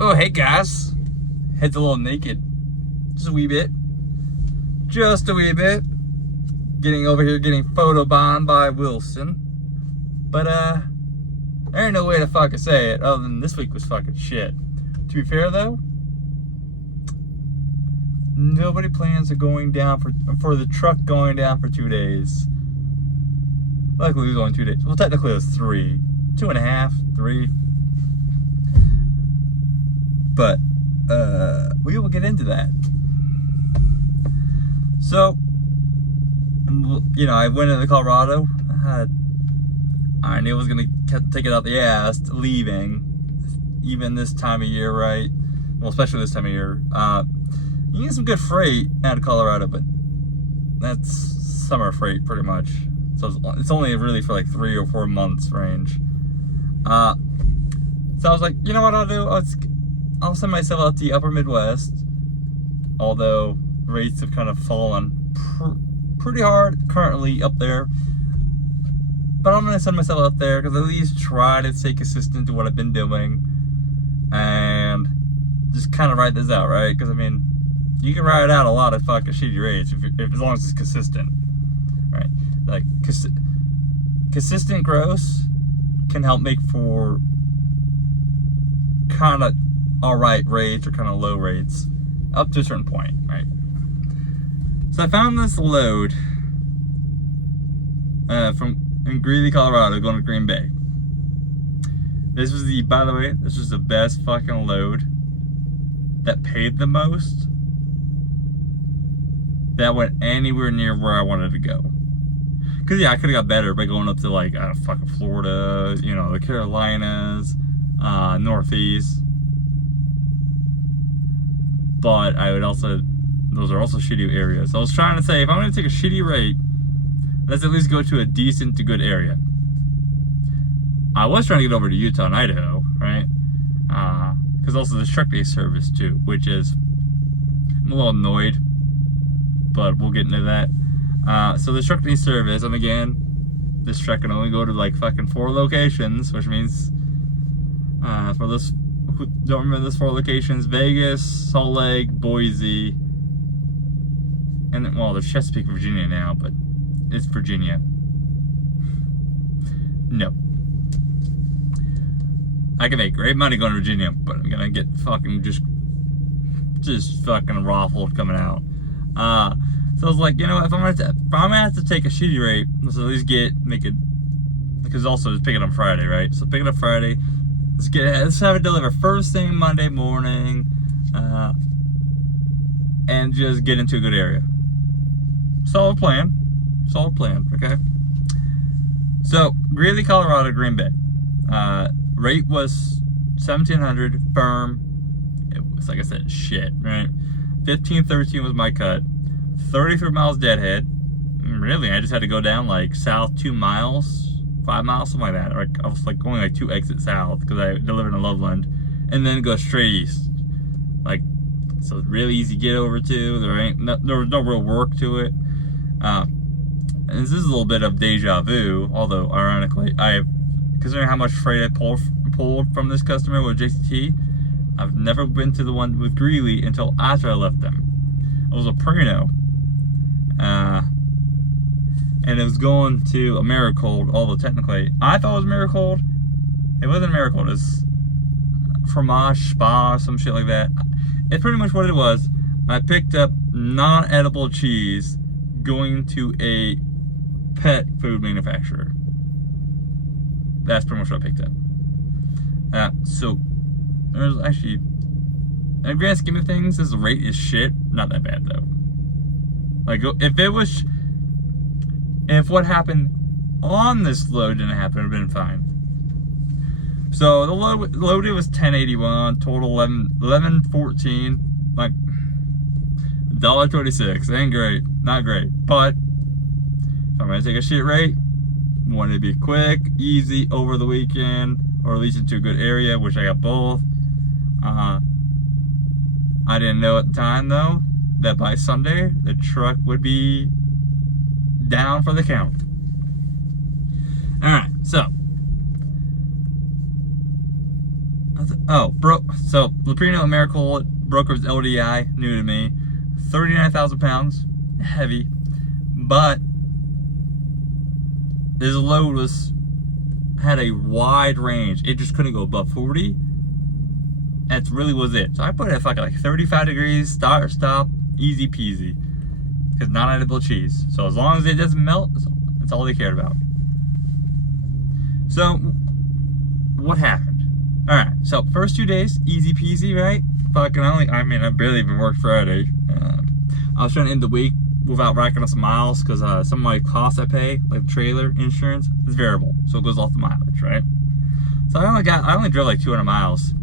Oh, hey guys. Head's a little naked. Just a wee bit. Just a wee bit. Getting over here, getting photobombed by Wilson. But, there ain't no way to fucking say it other than this week was fucking shit. To be fair, though, nobody plans on going down for the truck going down for 2 days. Luckily, it was only 2 days. Well, technically, it was 3. 2.5, 3. But, we will get into that. So, you know, I went into Colorado. I knew I was going to take it out the ass leaving. Even this time of year, right? Well, especially this time of year. You get some good freight out of Colorado, but that's summer freight pretty much. So it's only really for like 3 or 4 months range. So I was like, you know what I'll do? I'll send myself out to the upper Midwest. Although rates have kind of fallen pretty hard currently up there. But I'm going to send myself out there because at least try to stay consistent to what I've been doing. And just kind of ride this out, right? Because I mean, you can ride out a lot of fucking shitty rates if as long as it's consistent, right? Like consistent gross can help make for kind of alright rates or kind of low rates up to a certain point, right? So I found this load in Greeley, Colorado, going to Green Bay. This was by the way, this was the best fucking load that paid the most that went anywhere near where I wanted to go. Cause yeah, I could have got better by going up to like fucking Florida, you know, the Carolinas, Northeast. But I would also, those are also shitty areas. So I was trying to say, if I'm gonna take a shitty rate, let's at least go to a decent to good area. I was trying to get over to Utah and Idaho, right? Because also the truck day service too, which is, I'm a little annoyed, but we'll get into that. So the truck day service, and again, this truck can only go to like fucking 4 locations, which means for those who don't remember those 4 locations: Vegas, Salt Lake, Boise, and well, there's Chesapeake, Virginia now, but it's Virginia. No. I can make great money going to Virginia, but I'm gonna get fucking just fucking raffled coming out. So I was like, you know, if I'm gonna have to take a shitty rate, let's at least make it, because also it's picking up Friday, right? So pick it up Friday. Let's have it deliver first thing Monday morning, and just get into a good area. Solid plan, okay? So, Greeley, Colorado, Green Bay. Rate was $1,700 firm. It was, like I said, shit, right? 15-13 was my cut. 33 miles deadhead. Really, I just had to go down like south 2 miles, 5 miles, something like that. Or I was like going like 2 exits south because I delivered in Loveland, and then go straight east. Like, so it's really easy to get over to. There was no real work to it. And this is a little bit of deja vu, although ironically, considering how much freight I pulled from this customer with JCT, I've never been to the one with Greeley until after I left them. It was a Prino, and it was going to Americold, although technically I thought it was Americold. It wasn't Americold, it was Fromage Spa, some shit like that. It's pretty much what it was. I picked up non-edible cheese going to a pet food manufacturer. That's pretty much what I picked up. So there's actually, in the grand scheme of things, this rate is shit. Not that bad though. Like if what happened on this load didn't happen, it would have been fine. So the loaded was 1081, total 1114, like $1.26. Ain't great, not great. But if I'm gonna take a shit rate, want it to be quick, easy over the weekend, or at least into a good area, which I got both. I didn't know at the time though that by Sunday the truck would be down for the count. Alright, so So Leprino Americold brokers LDI, new to me, 39,000 pounds, heavy, but this load had a wide range. It just couldn't go above 40. That really was it. So I put it at fucking like 35 degrees, start, stop, easy peasy. Because non-edible cheese. So as long as it doesn't melt, that's all they cared about. So, what happened? Alright, so first 2 days, easy peasy, right? Fucking I barely even worked Friday. I was trying to end the week without racking up some miles, because some of my costs I pay, like trailer insurance, is variable. So it goes off the mileage, right? So I only drove like 200 miles.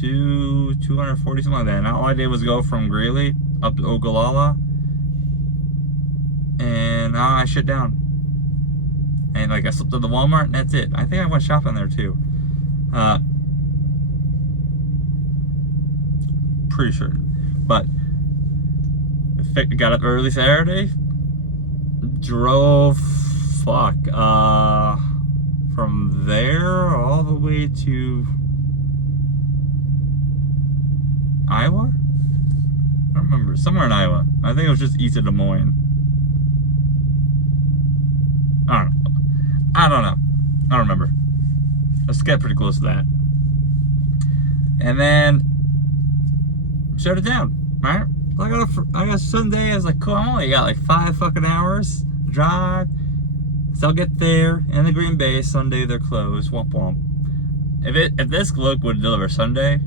240, something like that. And all I did was go from Greeley up to Ogallala, and I shut down. And like I slipped at the Walmart, and that's it. I think I went shopping there too. Pretty sure. But got up early Saturday, drove from there all the way to Iowa? I don't remember. Somewhere in Iowa. I think it was just east of Des Moines. I don't know. I don't remember. Let's get pretty close to that. And then shut it down, right? I got Sunday. I was like, cool, I only got like 5 fucking hours to drive. So I'll get there in the Green Bay. Sunday they're closed. Womp womp. If this look would deliver Sunday,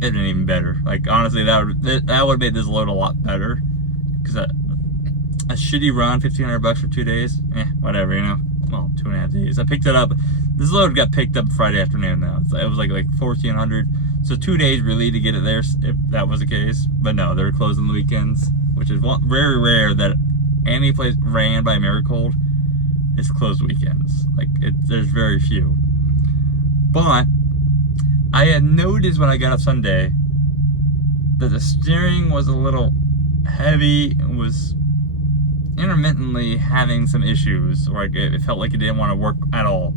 it'd been even better. Like honestly, that would have made this load a lot better. Cause a shitty run, $1,500 for 2 days, whatever, you know. Well, 2.5 days. I picked it up. This load got picked up Friday afternoon though. It was like $1,400. So 2 days really to get it there, if that was the case. But no, they're closed on the weekends, which is very rare that any place ran by Americold is closed weekends. Like there's very few. But I had noticed when I got up Sunday that the steering was a little heavy and was intermittently having some issues, or it felt like it didn't want to work at all.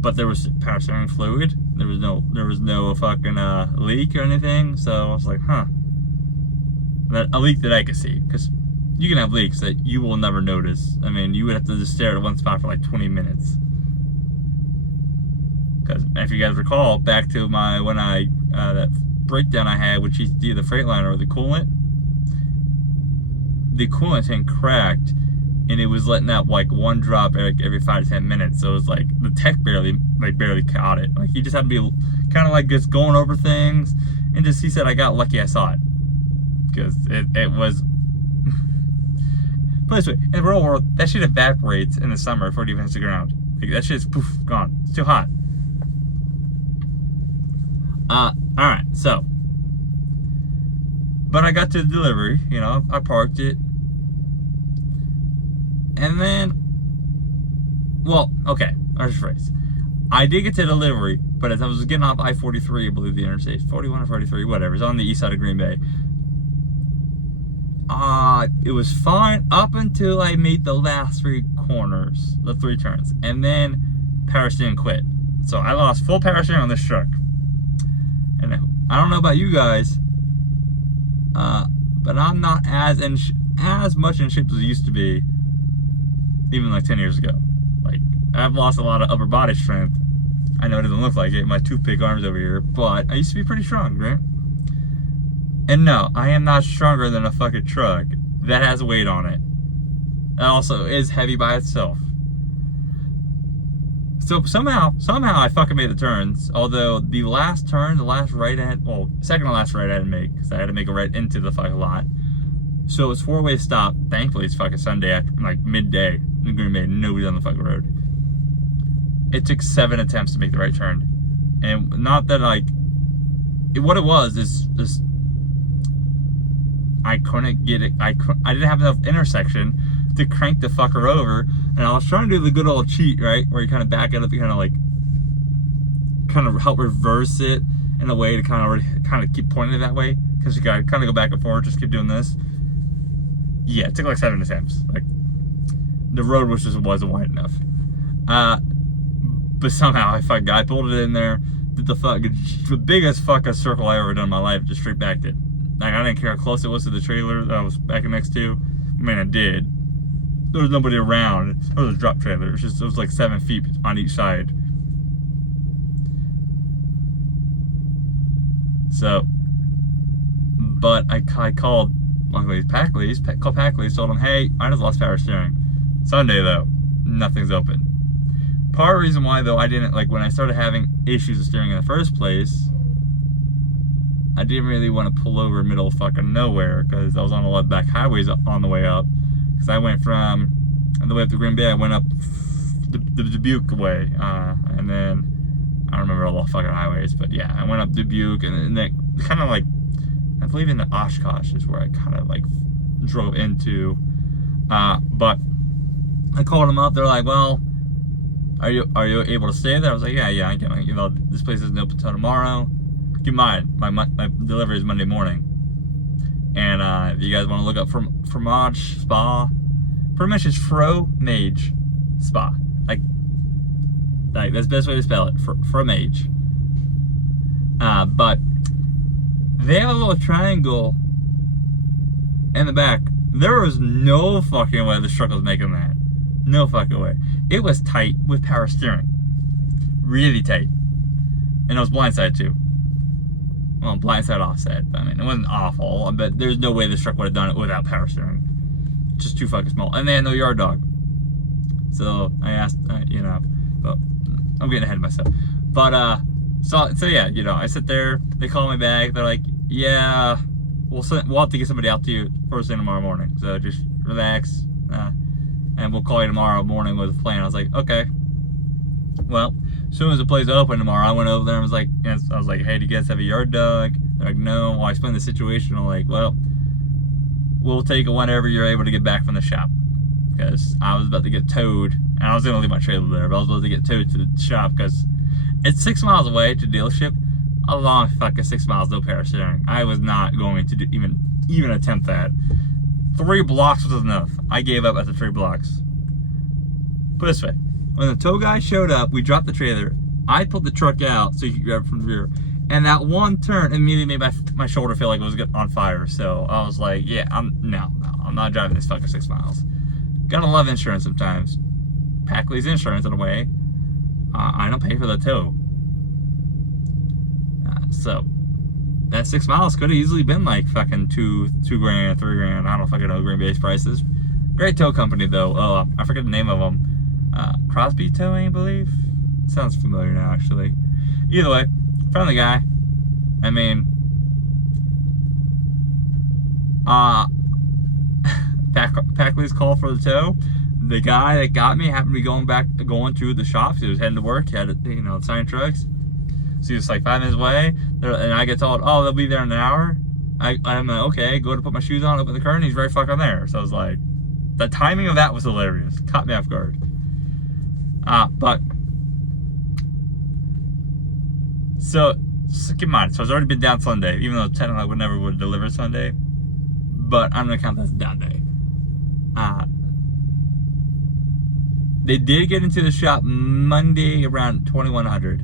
But there was power steering fluid. There was no fucking leak or anything. So I was like, huh. A leak that I could see, because you can have leaks that you will never notice. I mean, you would have to just stare at one spot for like 20 minutes. Because if you guys recall, back to that breakdown I had with GTD, the Freightliner, with the coolant tank cracked, and it was letting out like one drop every 5 to 10 minutes. So it was like the tech barely caught it. Like he just had to be kind of like just going over things, and he said I got lucky I saw it, because it was. Put it this way, in the real world, that shit evaporates in the summer before it even hits the ground. Like that shit's poof, gone. It's too hot. Alright, so. But I got to the delivery, you know, I parked it. And then, well, okay, I'll just phrase. I did get to delivery, but as I was getting off I-43, I believe the interstate, 41 or 43, whatever, it's on the east side of Green Bay. It was fine up until I made the last 3 corners, the 3 turns, and then power steering quit. So I lost full power steering on this truck. And I don't know about you guys, but I'm not as much in shape as I used to be, even like 10 years ago. Like, I've lost a lot of upper body strength. I know it doesn't look like it, my toothpick arms over here, but I used to be pretty strong, right? And no, I am not stronger than a fucking truck that has weight on it. That also is heavy by itself. So somehow I fucking made the turns. Although the last turn, the last right second to last right I had to make, because I had to make a right into the fucking lot. So it was 4-way stop. Thankfully, it's fucking Sunday after like midday in Green Bay. Nobody's on the fucking road. It took 7 attempts to make the right turn, and not that what it was is I couldn't get it. I didn't have enough intersection to crank the fucker over, and I was trying to do the good old cheat, right, where you kind of back it up, you kind of help reverse it in a way to kind of keep pointing it that way, because you gotta kind of go back and forth, just keep doing this. Yeah, it took like 7 attempts. Like the road wasn't wide enough. But somehow I pulled it in there, did the biggest fucking circle I ever done in my life, just straight backed it. Like, I didn't care how close it was to the trailer that I was backing next to. I mean, I did. There was nobody around. It was a drop trailer. It was like 7 feet on each side. So, but I called, luckily, Packleys, called Packleys, told them, hey, I just lost power steering. Sunday, though, nothing's open. Part of the reason why, though, I didn't, like, when I started having issues with steering in the first place, I didn't really want to pull over middle of fucking nowhere, because I was on a lot of back highways on the way up. Because I went from, on the way up to Green Bay, I went up the Dubuque way, and then, I don't remember all the fucking highways, but yeah, I went up Dubuque, and then kind of like, I believe into Oshkosh is where I kind of like drove into, but I called them up. They're like, well, are you able to stay there? I was like, yeah, I can. You know, this place isn't open until tomorrow. Keep in mind, my delivery is Monday morning, and if you guys want to look up Fromage Spa, pretty much it's Fromage Spa, like that's the best way to spell it, Fromage. But they have a little triangle in the back. There was no fucking way the truck was making that. No fucking way. It was tight with power steering. Really tight. And it was blindside too. Well, blindside offset. I mean, it wasn't awful, but there's no way this truck would have done it without power steering. Just too fucking small. And they had no yard dog. So I asked, you know, but I'm getting ahead of myself. But, so yeah, you know, I sit there, they call me back, they're like, yeah, we'll have to get somebody out to you first thing tomorrow morning. So just relax, and we'll call you tomorrow morning with a plan. I was like, okay. Well, as soon as the place opened tomorrow, I went over there and was like, hey, do you guys have a yard dog? They're like, no. Well, I explained the situation. I'm like, well, we'll take it whenever you're able to get back from the shop. Because I was about to get towed, and I was going to leave my trailer there, but I was about to get towed to the shop because it's 6 miles away to the dealership. A long fucking 6 miles, no power steering. I was not going to even attempt that. 3 blocks was enough. I gave up after 3 blocks. Put it this way. When the tow guy showed up, we dropped the trailer. I pulled the truck out so you could grab it from the rear. And that one turn immediately made my shoulder feel like it was on fire. So I was like, yeah, I'm not driving this fucking 6 miles. Gotta love insurance sometimes. Packley's insurance in a way. I don't pay for the tow. So that 6 miles could have easily been like fucking $2 grand, $3 grand. I don't fucking know Green Bay's prices. Great tow company though. Oh, I forget the name of them. Crosby Towing, I believe. Sounds familiar now, actually. Either way, friendly guy. I mean, Packley's call for the tow. The guy that got me happened to be going to the shop. He was heading to work. He had, you know, sign trucks. So he was like 5 minutes away, and I get told, oh, they'll be there in an hour. I'm like, okay, go to put my shoes on, open the curtain, he's right fucking there. So I was like, the timing of that was hilarious. Caught me off guard. But, so keep in mind, so it's already been down Sunday, even though technically I would deliver Sunday, but I'm gonna count that as a down day. They did get into the shop Monday around 2100.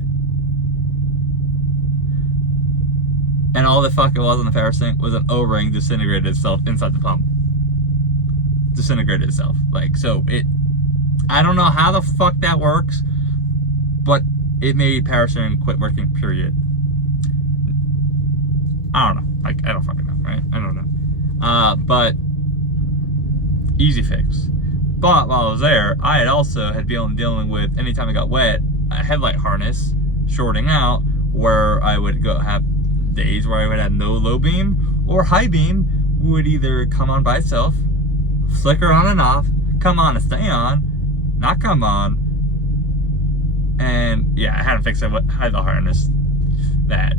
And all the fuck it was on the power sink was an O-ring disintegrated itself inside the pump. Disintegrated itself. Like, so I don't know how the fuck that works, but it made power steering quit working, period. I don't know. Like, I don't fucking know, right? I don't know. But easy fix. But while I was there, I had also been dealing with, anytime it got wet, a headlight harness shorting out, where I would have days where I would have no low beam, or high beam would either come on by itself, flicker on and off, come on and stay on, not come on, and yeah, I had to fix it with the harness. That.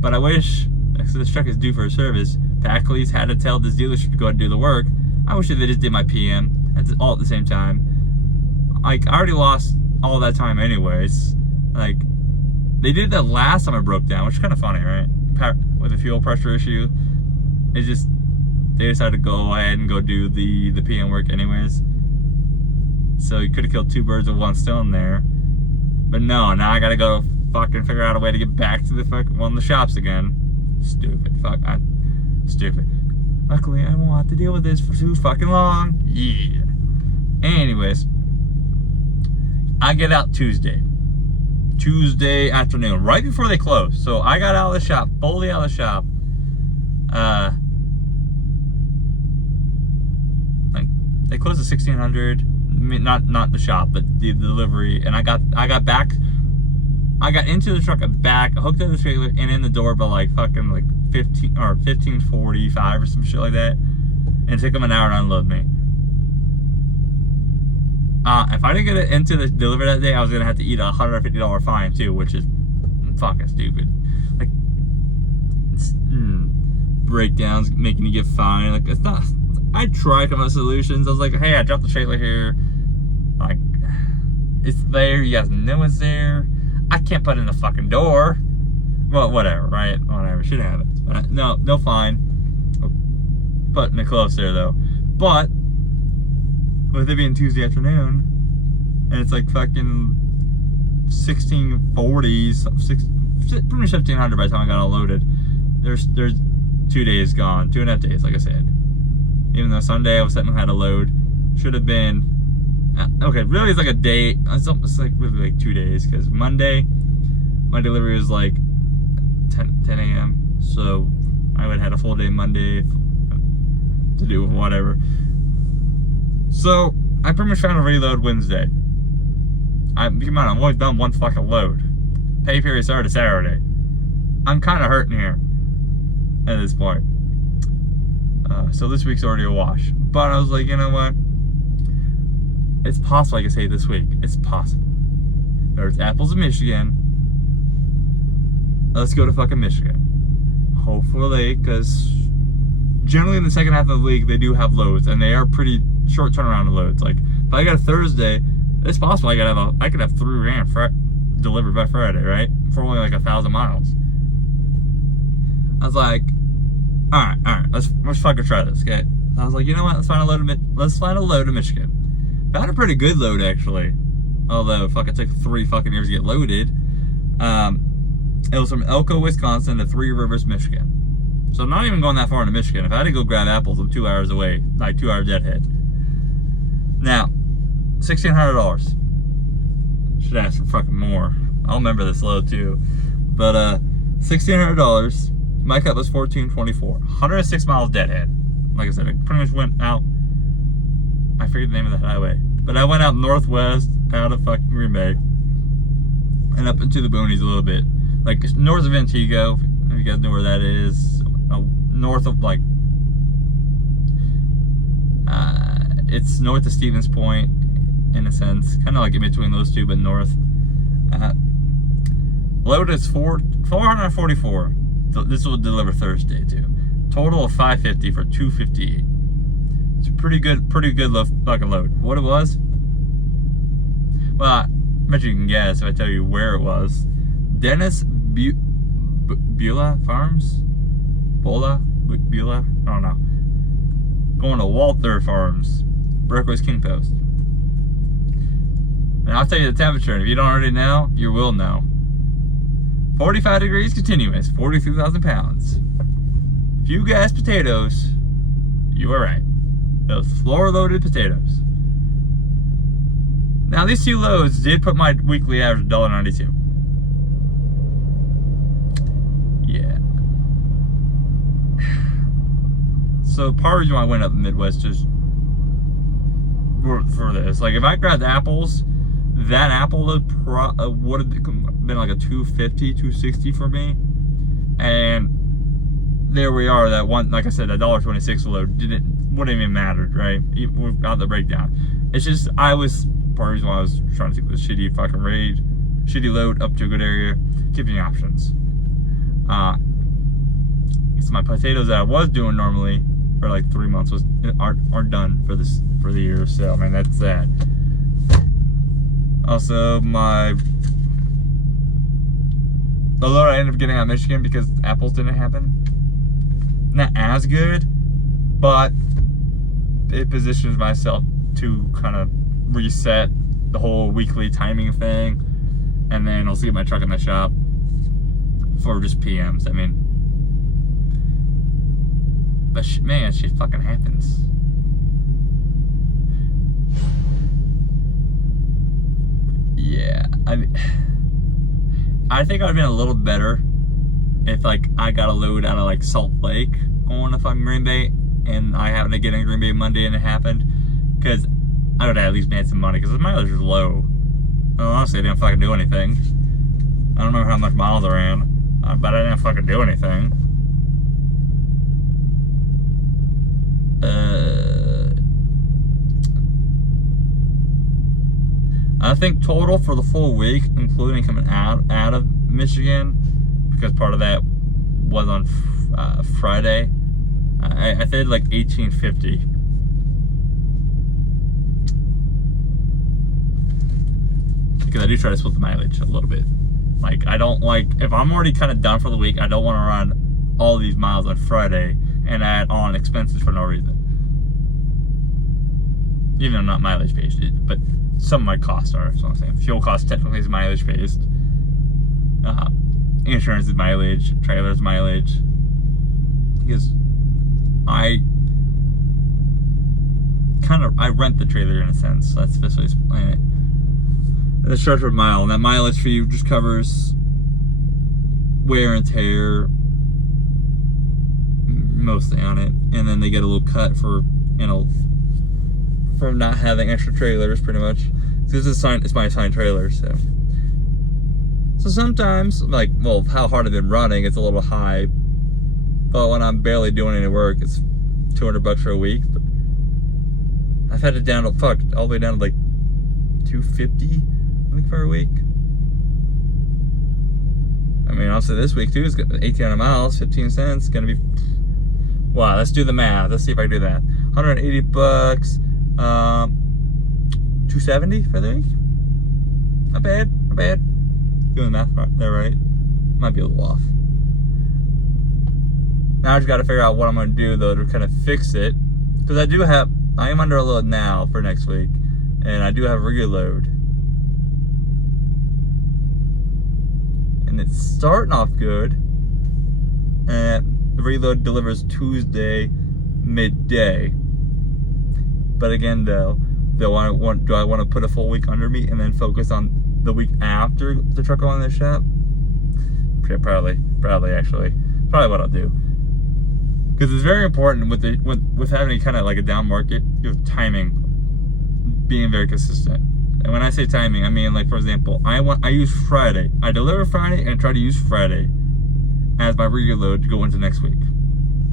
But I wish, because this truck is due for a service, Packley's had to tell this dealership to go and do the work. I wish that they just did my PM all at the same time. Like, I already lost all that time anyways. Like, they did that last time I broke down, which is kind of funny, right? With the fuel pressure issue. It's just, they decided to go ahead and go do the PM work anyways. so you could have killed two birds with one stone there. But no, now I gotta go fucking figure out a way to get back to the fucking one of the shops again. Stupid. Stupid. Luckily, I won't have to deal with this for too fucking long. Yeah. Anyways, I get out Tuesday afternoon, right before they close. So I got out of the shop, fully out of the shop. They closed at 1600. Not the shop, but the delivery. And I got back. I got into the truck and back, hooked up the trailer, and in the door by like fucking like 15:45 or some shit like that. And it took them an hour to unload me. If I didn't get it into the delivery that day, I was gonna have to eat a $150 fine too, which is fucking stupid. Like, breakdowns making you get fined. Like, it's not. I tried to come up with solutions. I was like, hey, I dropped the trailer here. Like, it's there. You guys know it's there. I can't put it in the fucking door. Well, whatever, right? Whatever. Shit happens. But no fine. Putting it close there though. But with it being Tuesday afternoon, and it's like fucking 1640s, pretty much 1700 by the time I got all loaded. There's 2 days gone, 2.5 days, like I said. Even though Sunday I was sitting and had a load, should have been okay. Really, it's like a day. It's like really like 2 days because Monday, my delivery was like 10 a.m. So I would have had a full day Monday to do whatever. So I pretty much found a reload Wednesday. Keep in mind, I've only done one fucking load. Pay period started Saturday. I'm kind of hurting here at this point. So this week's already a wash. But I was like, you know what? It's possible I can say this week. It's possible. There's apples in Michigan. Let's go to fucking Michigan. Hopefully, because generally in the second half of the week, they do have loads. And they are pretty short turnaround loads. Like, if I got a Thursday, it's possible I could have 3 grand delivered by Friday, right? For only like 1,000 miles. I was like, all right, let's fucking try this, okay? I was like, you know what? Let's find a load of Michigan. Found a pretty good load actually, although fuck, it took 3 fucking years to get loaded. It was from Elko, Wisconsin to 3 Rivers, Michigan. So I'm not even going that far into Michigan. If I had to go grab apples, I'm 2 hours away, like 2 hour deadhead. Now, $1,600. Should ask for fucking more. I'll remember this load too. But $1,600. My cut was 1424. 106 miles deadhead. Like I said, I pretty much went out. I forget the name of the highway. But I went out northwest, out of fucking Green Bay. And up into the boonies a little bit. Like north of Antigo, if you guys know where that is. North of like, it's north of Stevens Point, in a sense. Kind of like in between those two, but north. Load is 444. This will deliver Thursday too. Total of 550 for 258. It's a pretty good fucking load. What it was? Well, I bet you can guess if I tell you where it was. Dennis Beulah Farms? Beulah? I don't know. Going to Walther Farms. Brookway's King Post. And I'll tell you the temperature, and if you don't already know, you will know. 45 degrees continuous, 43,000 pounds. Few gas potatoes. You were right. Those floor-loaded potatoes. Now, these 2 loads did put my weekly average at $1.92. Yeah. So, part of the reason why I went up the Midwest just for this. Like, if I grabbed apples, that apple load would have been like a 250, 260 for me. And there we are, that one, like I said, that $1.26 load wouldn't even mattered, right? We've got the breakdown. It's just, part of the reason why I was trying to take this shitty fucking shitty load up to a good area, keeping the options. So my potatoes that I was doing normally for like 3 months aren't done for the year, so I mean, that's that. Also, the load I ended up getting out of Michigan because apples didn't happen. Not as good, but it positions myself to kind of reset the whole weekly timing thing, and then I'll see my truck in the shop for just PMs. I mean, but man, shit fucking happens. Yeah, I think I'd been a little better if like I got a load out of like Salt Lake going to fucking Green Bay, and I happened to get in Green Bay Monday and it happened, because I would have at least made some money, because the mileage was low. Well, honestly, I didn't fucking do anything. I don't remember how much miles I ran, but I didn't fucking do anything. I think total for the full week, including coming out of Michigan, because part of that was on Friday, I did like $18.50. Because I do try to split the mileage a little bit. Like, I don't like, if I'm already kind of done for the week, I don't want to run all these miles on Friday and add on expenses for no reason. Even though I'm not mileage based, but some of my costs are. So I'm saying fuel costs technically is mileage based. Insurance is mileage. Trailer is mileage. Because I rent the trailer in a sense. So that's the best way to explain it. And it's charged per mile, and that mileage for you just covers wear and tear mostly on it, and then they get a little cut for, you know, for not having extra trailers, pretty much. Because it's my assigned trailer, so sometimes, like, well, how hard I've been running, it's a little high, but when I'm barely doing any work, it's $200 for a week. But I've had it down to all the way down to like $250, I think, for a week. I mean, also this week too is 1,800 miles, 15 cents, gonna be. Wow, let's do the math. Let's see if I can do that. $180. 270 for the week. Not bad. Not bad. Doing the math there right. Might be a little off. Now I just got to figure out what I'm going to do though to kind of fix it, because I am under a load now for next week, and I do have a regular load, and it's starting off good. And the reload delivers Tuesday midday. But again, though, do I want to put a full week under me and then focus on the week after the truck going in the shop? Probably actually, probably what I'll do. Because it's very important with having kind of like a down market, your timing being very consistent. And when I say timing, I mean, like, for example, I use Friday. I deliver Friday and try to use Friday as my regular load to go into next week.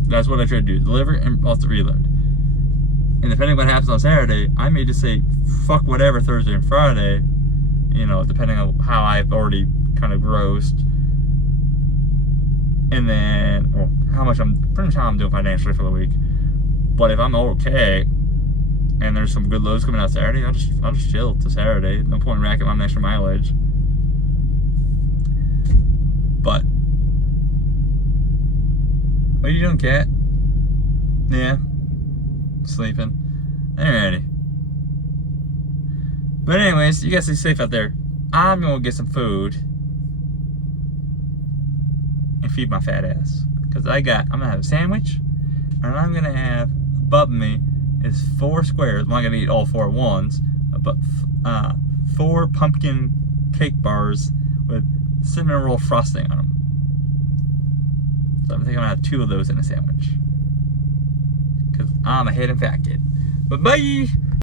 That's what I try to do: deliver and also reload. And depending on what happens on Saturday, I may just say, fuck whatever Thursday and Friday, you know, depending on how I've already kind of grossed. And then, well, pretty much how I'm doing financially for the week. But if I'm okay, and there's some good loads coming out Saturday, I'll just chill to Saturday. No point in racking on extra mileage. But, what are you doing, cat? Yeah. Sleeping. Alrighty. But anyways, you guys stay safe out there. I'm gonna get some food and feed my fat ass, because I'm gonna have a sandwich, and I'm gonna have above me is 4 squares. I'm not gonna eat all 4 at once, but 4 pumpkin cake bars with cinnamon roll frosting on them. So I think I'm gonna have 2 of those in a sandwich, because I'm a hidden fat kid. But bye!